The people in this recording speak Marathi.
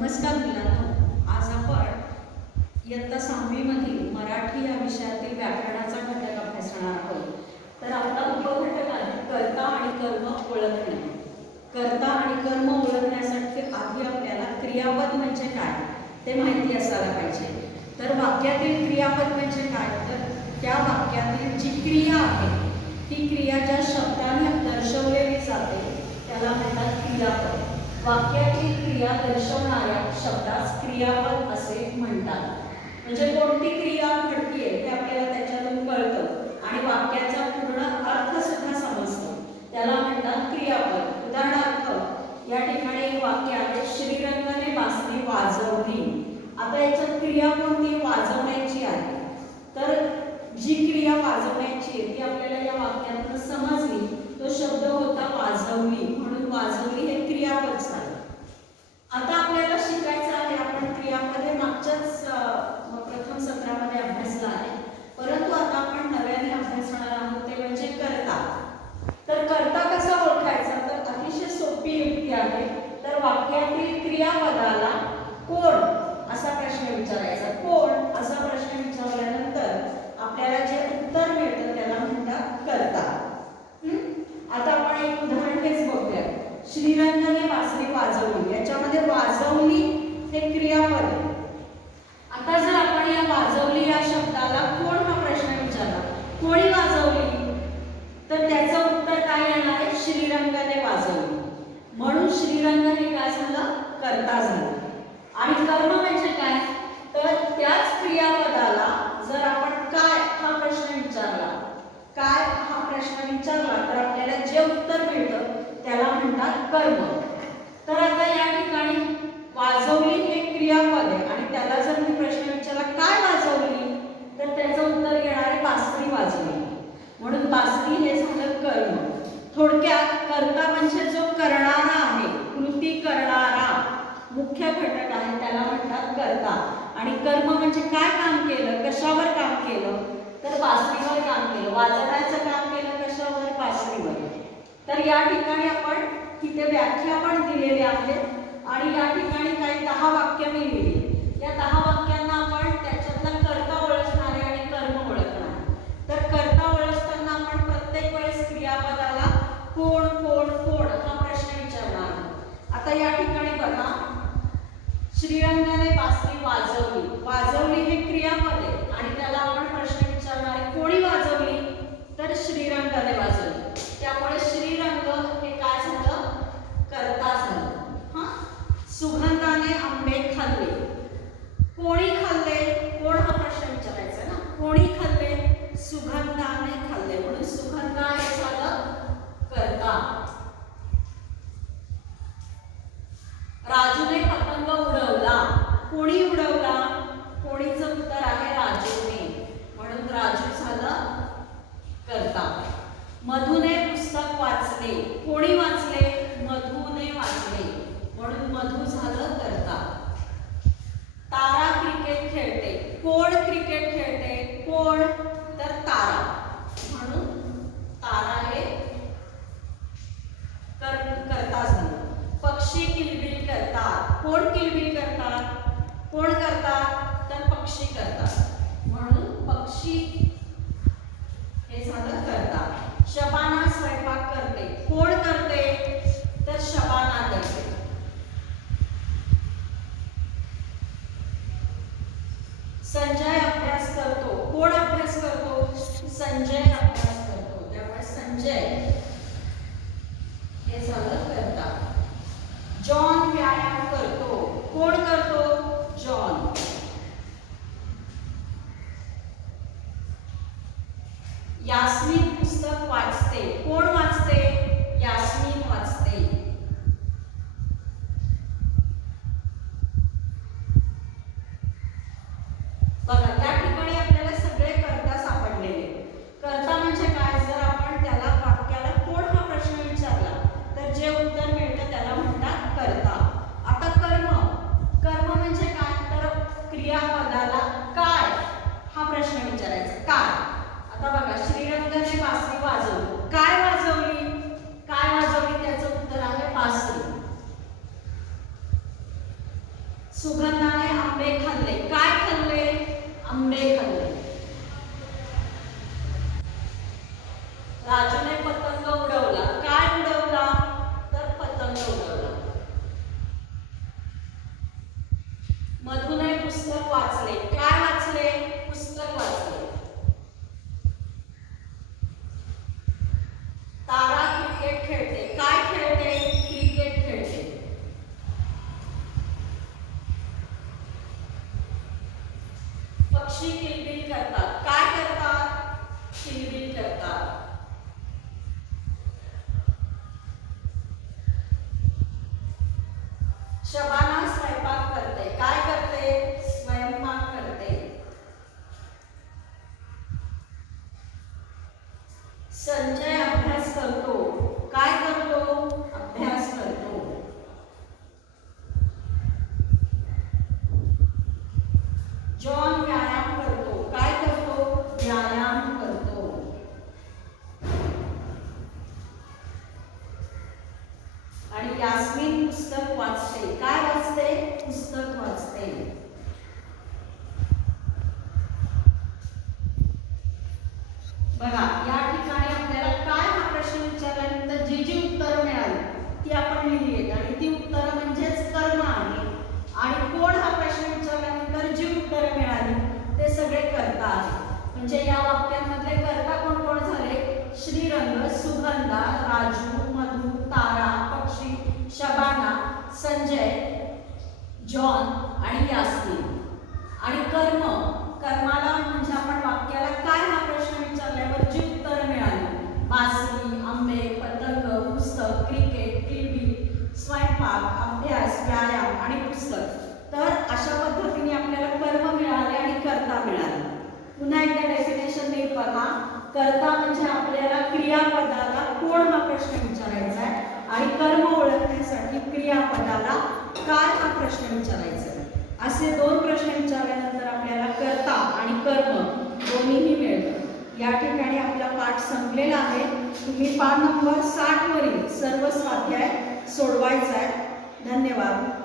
नमस्कार मुलांनो, आज आपण इयत्ता 6वी मधील मराठी या विषयातील व्याकरणाचा घटक अभ्यासणार आहोत. तर आपला उपघटक आहे कर्ता आणि कर्म ओळखणे. कर्ता आणि कर्म ओळखण्यासाठी आधी आपल्याला क्रियापद म्हणजे काय ते माहिती असायला पाहिजे. तर वाक्यातील क्रियापद म्हणजे काय, तर त्या वाक्यातील जी क्रिया आहे ती क्रिया ज्या शब्दाने दर्शवलेली जाते त्याला म्हणतात क्रियापद. वाक्यातील क्रिया दर्शवणाऱ्या शब्दास क्रियापद असे म्हणतात. म्हणजे कोणती क्रिया घडतीये ते आपल्याला त्याच्यातून कळतं आणि वाक्याचा पूर्ण अर्थ सुद्धा समजतो, त्याला म्हणतात क्रियापद. उदाहरणार्थ या ठिकाणी एक वाक्य आहे, श्रीरंगाने बासरी वाजवली. आता याच्यात क्रिया कोणती, वाजवण्याची आहे. तर जी क्रिया वाजवण्याची आहे ती आपल्याला या वाक्यातून समजली. तो शब्द होता वाजवली, म्हणून वाजवली हे क्रियापद झालं. आता आपल्याला शिकायचं आहे, आपण क्रियापदे मागच्याच प्रथम सत्रामध्ये अभ्यासला आहे, परंतु आता आपण नव्याने अभ्यासणार आहोत ते म्हणजे कर्ता. तर कर्ता कसा ओळखायचा, तर अतिशय सोपी युक्ती आहे. तर वाक्यातील क्रियापदाला कोण असा प्रश्न विचारायचा. कोण असा प्रश्न विचारल्यानंतर आपल्याला जे उत्तर मिळतं त्याला म्हणतात कर्ता. आता आपण एक उदाहरण हेच बघूया. श्रीरंगाने बासरी वाजवली, याच्यामध्ये वाजवली हे क्रियापद आहे. आता जर आपण या वाजवली या शब्दाला कोण हा प्रश्न विचारला, कोणी वाजवली, तर त्याचं उत्तर काय येणार आहे, श्रीरंगाने वाजवली. म्हणून श्रीरंगाने काय झालं, कर्ता झालं. आणि कर्म म्हणजे काय, तर त्याच क्रियापदाला जर आपण काय हा प्रश्न विचारला, काय हा प्रश्न विचारला तर आपल्याला जे उत्तर मिळतं त्याला म्हणतात कर्म. तर आता या ठिकाणी वाजवली हे क्रियापद आहे आणि त्याला जर मी प्रश्न विचारला काय वाजवली, तर त्याचं उत्तर येणार आहे बासरी वाजवली. म्हणून बासरी हे झालं कर्म. थोडक्यात कर्ता म्हणजे जो करणारा आहे, कृती करणारा मुख्य घटक आहे त्याला म्हणतात कर्ता. आणि कर्म म्हणजे काय काम केलं, कशावर काम केलं, तर बासरीवर काम केलं. वाजवण्याचं काम केलं कशावर, बासरीवर. तर या ठिकाणी आपण तिथे व्याख्या पण दिलेली आहे आणि या ठिकाणी काही 10 वाक्य मी लिहिली. या 10 वाक्यांना आपण त्याच्यातला कर्ता ओळखणार आहे आणि कर्म ओळखणार. तर कर्ता ओळखताना आपण प्रत्येक वेळेस क्रियापदाला कोण कोण कोण हा प्रश्न विचारणार. आता या ठिकाणी बघा, श्रीरंगाने बासरी वाजवली. वाजवली हे क्रियापद आहे आणि त्याला आपण प्रश्न विचारणार आहे कोणी वाजवली, तर श्रीरंगाने वाजवली. त्यामुळे श्रीरंग हे काय झालं, कर्ता झालं. सुगंधाने आंबे खाल्ले, कोणी खाल्ले, कोण हा प्रश्न विचारायचा ना. कोणी खाल्ले, सुगंधाने खाल्ले, म्हणून सुगंधा हे झालं कर्ता. राजूने पतंग उडवला, कोणी उडवला, कोणीचं उत्तर आहे राजूने, म्हणून राजू झालं कर्ता. मधुने पुस्तक वाचले, कोणी वाचले, मधुने वाचले, म्हणून मधु झालं कर्ता. तारा क्रिकेट खेळते, कोण क्रिकेट खेळते, कोण, तर तारा, म्हणून तारा हे कर्ता झालं. पक्षी किलबिल करतात, कोण किलबिल करतात, कोण करतात, तर पक्षी करतात, म्हणून पक्षी हे झालं कर्ता. शबाना स्वयंपाक करते, कोण करते, तर शबाना करते. संजय अभ्यास करतो, कोण अभ्यास करतो, संजय अभ्यास करतो, त्यामुळे संजय हे झालं कर्ता. जॉन व्यायाम करतो, कोण करतो, जॉन. यास्मीन पुस्तक वाचते, कोण वाचते, यास्मीन वाचते. बघा त्या ठिकाणी आपल्याला सगळे कर्ता सापडलेले. कर्ता म्हणजे काय, जर आपण त्याला वाक्याला कोण हा प्रश्न विचारला तर जे उत्तर मिळतं त्याला म्हणतात कर्ता. आता कर्म, कर्म म्हणजे काय, तर क्रियापदाला काय हा प्रश्न विचारायचा, काय. आता बघा, श्रीरंगाने बासरी वाजवली, काय वाजवली, काय वाजवली, त्याचं उत्तर आहे बासरी. सुगंधाने आंबे खाल्ले. काय खाल्ले? आंबे खाल्ले. राजूने पतंग उडवला. काय उडवला? तर पतंग उडवला. मधुने पुस्तक वाचले. काय वाचले? पुस्तक वाचले. तारा क्रिकेट खेळते. काय खेळते? क्रिकेट खेळते. पक्षी किलबिल करतात. काय करतात? किलबिल करतात. शबाना स्वयंपाक करते. काय करते? स्वयंपाक करते. संजय अभ्यास करतो. काय करतो? अभ्यास करतो. जॉन व्यायाम करतो. काय करतो? व्यायाम करतो. आणि यास्मीन पुस्तक वाचते. काय वाचते? पुस्तक वाचते. बघा या ठिकाणी आपल्याला काय हा प्रश्न विचारल्यानंतर जी जी उत्तरं मिळाली ती आपण लिहिली आहेत आणि ती उत्तरं म्हणजेच कर्म आहे. आणि कोण हा प्रश्न विचारल्यानंतर जी उत्तरं मिळाली ते सगळे कर्ता आहेत. म्हणजे या वाक्यांमधले कर्ता कोण कोण झाले? श्रीरंग, सुगंधा, राजू, मधु, तारा, पक्षी, शबाना, संजय, जॉन आणि यास्मीन. आणि कर्म, कर्माला म्हणजे आपण वाक्याला काय हा प्रश्न विचारल्यावर जी उत्तरं मिळाली, बासरी, आंबे, पतंग, पुस्तक, क्रिकेट, किलबिल, स्वयंपाक, अभ्यास, व्यायाम आणि पुस्तक. तर अशा पद्धतीने आपल्याला कर्म मिळाले आणि कर्ता मिळाले. पुन्हा एकदा डेफिनेशन नीट बघा. कर्ता म्हणजे आपल्याला क्रियापदाला कोण हा प्रश्न विचारायचा आहे आणि कर्म ओळखण्यासाठी क्रियापदाला काय हा प्रश्न विचारायचा आहे. असे दोन प्रश्न विचारल्यानंतर आपल्याला कर्ता आणि कर्म दोन्हीही मिळतं. या ठिकाणी आपला पाठ संपलेला आहे. तुम्ही पाठ नंबर 60 वरील सर्व स्वाध्याय सोडवायचा आहे. धन्यवाद.